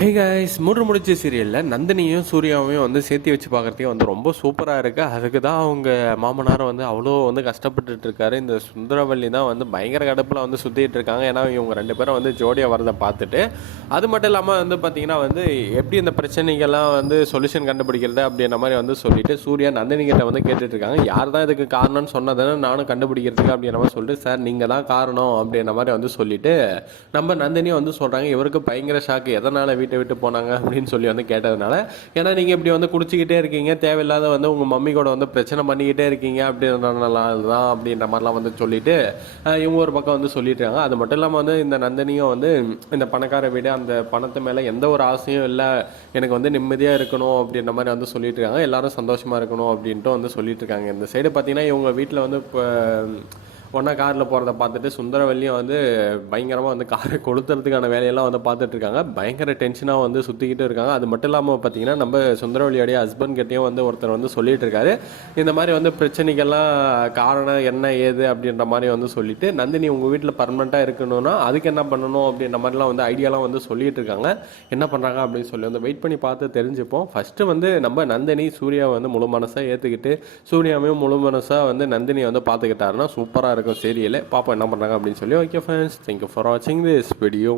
Hey guys, மூன்று முடிச்சு சீரியலில் நந்தினியும் சூர்யாவையும் வந்து சேர்த்து வச்சு பார்க்குறதுக்கே வந்து ரொம்ப சூப்பராக இருக்குது. அதுக்கு தான் அவங்க மாமனார் வந்து அவ்வளோ வந்து கஷ்டப்பட்டுட்டு இருக்காரு. இந்த சுந்தரவல்லி தான் வந்து பயங்கர கடுப்பில் வந்து சுற்றிட்டு இருக்காங்க. ஏன்னா இவங்க ரெண்டு பேரும் வந்து ஜோடியாக வரதை பார்த்துட்டு, அது மட்டும் இல்லாமல் வந்து பார்த்திங்கன்னா வந்து எப்படி இந்த பிரச்சனைகள்லாம் வந்து சொல்யூஷன் கண்டுபிடிக்கிறது அப்படின்ற மாதிரி வந்து சொல்லிட்டு சூர்யா நந்தினி கிட்ட வந்து கேட்டுட்ருக்காங்க. யார் தான் இதுக்கு காரணம்னு சொன்னதானே நானும் கண்டுபிடிக்கிறதுக்கு அப்படின்ற மாதிரி சொல்லிட்டு, சார் நீங்கள் தான் காரணம் அப்படின்ற மாதிரி வந்து சொல்லிட்டு நம்ம நந்தினியும் வந்து சொல்கிறாங்க. இவருக்கு பயங்கர ஷாக்கு, எதனால் வீட்டை விட்டு போனாங்க அப்படின்னு சொல்லி வந்து கேட்டதுனால, ஏன்னா நீங்கள் இப்படி வந்து குடிச்சிக்கிட்டே இருக்கீங்க, தேவையில்லாத வந்து உங்கள் மம்மி கூட வந்து பிரச்சனை பண்ணிக்கிட்டே இருக்கீங்க அப்படின்றனால தான் அப்படின்ற மாதிரிலாம் வந்து சொல்லிட்டு இவங்க ஒரு பக்கம் வந்து சொல்லிட்டு இருக்காங்க. அது மட்டும் இல்லாமல் வந்து இந்த நந்தினியும் வந்து இந்த பணக்கார வீடு, அந்த பணத்து மேலே எந்த ஒரு ஆசையும் இல்லை, எனக்கு வந்து நிம்மதியாக இருக்கணும் அப்படின்ற மாதிரி வந்து சொல்லிட்டு இருக்காங்க. எல்லாரும் சந்தோஷமாக இருக்கணும் அப்படின்ட்டு வந்து சொல்லிட்டு இருக்காங்க. இந்த சைடு பார்த்தீங்கன்னா இவங்க வீட்டில் வந்து இப்போ ஒன்றா காரில் போகிறத பார்த்துட்டு சுந்தரவல்லியும் வந்து பயங்கரமாக வந்து காரை கொளுத்துறதுக்கான வேலையெல்லாம் வந்து பார்த்துட்ருக்காங்க. பயங்கர டென்ஷனாக வந்து சுற்றிக்கிட்டு இருக்காங்க. அது மட்டும் இல்லாமல் பார்த்தீங்கன்னா நம்ம சுந்தரவல்லியோடைய ஹஸ்பண்ட் கிட்டேயும் வந்து ஒருத்தர் வந்து சொல்லிட்டு இருக்காரு, இந்த மாதிரி வந்து பிரச்சனைகள்லாம் காரணம் என்ன ஏது அப்படின்ற மாதிரி வந்து சொல்லிட்டு, நந்தினி உங்கள் வீட்டில் பர்மனெண்ட்டாக இருக்கணும்னா அதுக்கு என்ன பண்ணணும் அப்படின்ற மாதிரிலாம் வந்து ஐடியாலாம் வந்து சொல்லிட்டு இருக்காங்க. என்ன பண்ணுறாங்க அப்படின்னு சொல்லி வந்து வெயிட் பண்ணி பார்த்து தெரிஞ்சுப்போம். ஃபஸ்ட்டு வந்து நம்ம நந்தினி சூர்யாவை வந்து முழு மனசாக ஏற்றுக்கிட்டு சூர்யாவையும் முழு மனசாக வந்து நந்தினியை வந்து பார்த்துக்கிட்டாருன்னா சூப்பராக இருக்கும் சீரியல். பாப்போம் என்ன பண்ணுறாங்க அப்படின்னு சொல்லி. ஓகே ஃப்ரெண்ட்ஸ், தேங்க்யூ ஃபார் வாட்சிங் திஸ் வீடியோ.